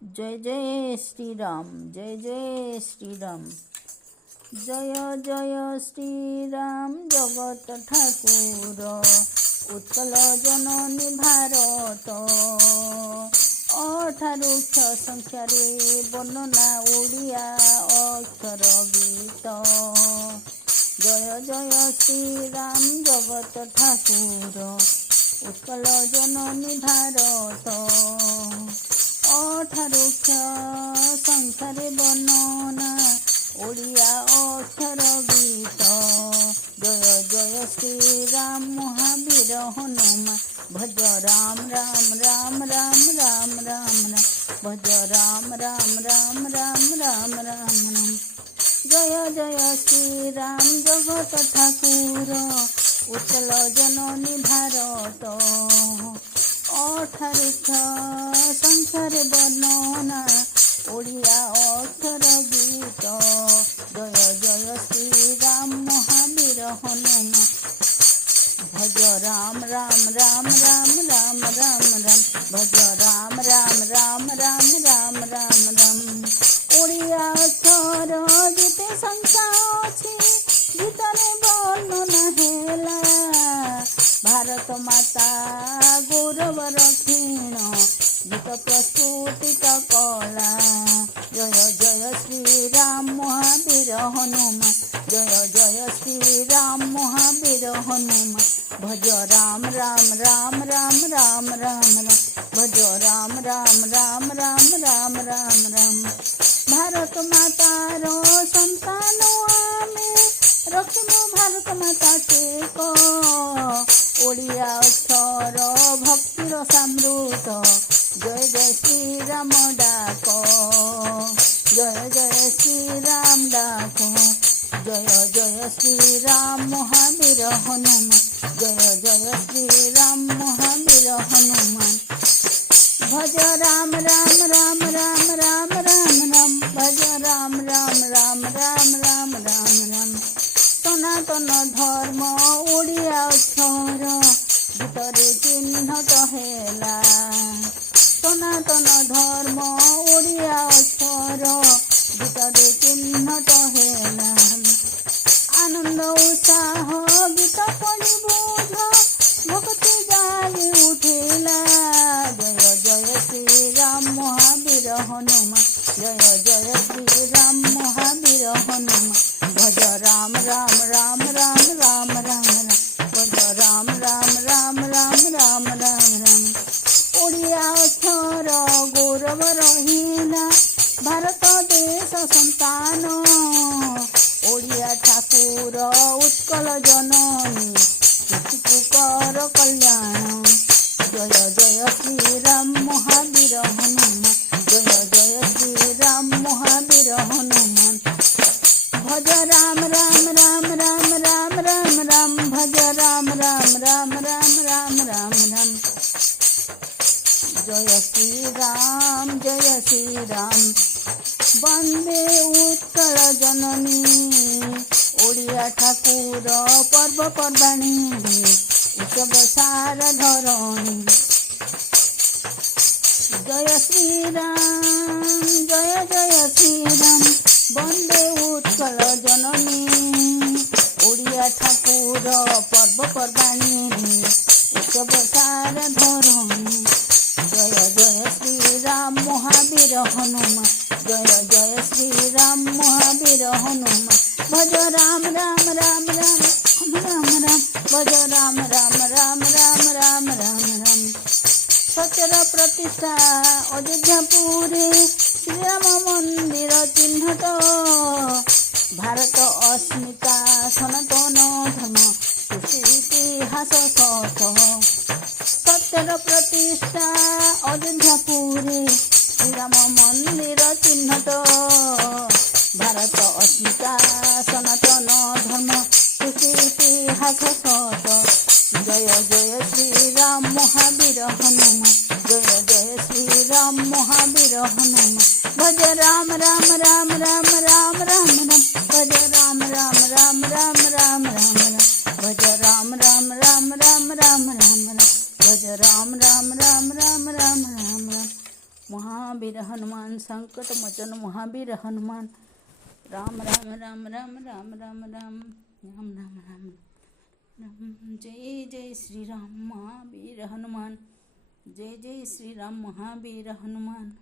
जय जय श्री राम, जय जय श्री राम। जय जय श्री राम जगत ठाकुर, उत्कल जननी भारत। अठारुक्ष संख्यारे वर्णना ओडिया अक्षर गीत। जय जय श्री राम जगत ठाकुर, उत्कल जननी भारत। अठारुक्ष संख्यारे वर्णना ओडिया अक्षर गीत। जय जय श्री राम महावीर हनुमान, भज राम राम राम राम राम राम राम, भज राम राम राम राम राम राम राम। जय जय श्री राम जगत ठाकुर, उत्कल जननी भारत। अठारुक्ष संख्यारे वर्णना ओडिया अक्षर गीत। जय जय श्री राम महावीर हनुमान, भज राम राम राम राम राम राम राम, भज राम राम राम राम राम राम राम। ओडिया अक्षर जेते संख्या अछि, गीतरे वर्णना हेला। भारत माता गौरव रक्षीण, गीत प्रस्तुतित कला। जय जय श्री राम महावीर हनुमान, जय जय श्री राम महावीर हनुमान, भज राम राम राम राम राम राम राम, भज राम राम राम राम राम राम राम। भारत मातार संतान आमे, रखिमु भारत माता टेक। ओडिया अक्षर भक्तिर समृत, जय जय श्री राम डाक। जय जय श्री राम डाक, जय जय श्री राम महावीर हनुमान, जय जय श्री राम महावीर हनुमान। भज राम राम राम राम राम राम राम, भज राम राम राम राम राम राम राम। सनातन धर्म ओडिया अक्षर, गीतरे चिह्नट हेला। सनातन धर्म ओडिया अक्षर, गीतरे चिह्नट हेला। आनंद उत्साह गीत पढ़ी बुझ, भक्ति जागी उठेला। जय जय श्री राम महावीर हनुमान, जय जय श्री राम महावीर हनुमान, भज राम राम राम राम राम राम राम, भज राम राम राम राम राम राम राम। ओडिया अक्षर गौरव रहिला, भारत देश संतान। ओडिया ठाकुर उत्कल जननी, स्तुति कर कल्याण। जय जय श्री राम महावीर हनुमान, जय जय श्री राम महावीर हनुमान। भज राम राम राम राम राम राम राम, भज राम राम राम राम राम राम राम। जय श्री राम, जय श्री राम, वंदे उत्कल जननी। ओडिया ठाकुर पर्व पर्वाणी, उत्सव सारा धरणी। जय श्री राम, जय जय श्री राम, वंदे उत्कल जननी। ओडिया ठाकुर पर्व पर्वाणी, उत्सव सारा धरणी। जय जय श्री राम महावीर हनुमान, जय जय श्री राम महावीर हनुमान। भज राम राम राम राम राम राम, भज राम राम राम राम राम राम राम। सचर प्रतिष्ठा अयोध्यापुरे, श्रीराम मंदिर चिह्नट। भारत अस्मिता सनातन धर्म, सृष्टि इतिहास सत। सत्यर प्रतिष्ठा अयोध्यापुरे, श्रीराम मंदिर चिह्नट। भारत अस्मिता सनातन धर्म, सृष्टि इतिहास सत। जय जय श्री राम महावीर हनुमान, जय जय श्री राम महावीर हनुमान। भज राम राम राम राम राम राम राम, भज राम राम राम राम राम राम राम, भज राम राम राम राम राम राम राम, भज राम राम राम राम राम राम राम। महावीर हनुमान संकट मोचन महावीर हनुमान। राम राम राम राम राम राम राम राम राम राम राम। जय जय श्री राम महावीर हनुमान। जय जय श्री राम महावीर हनुमान।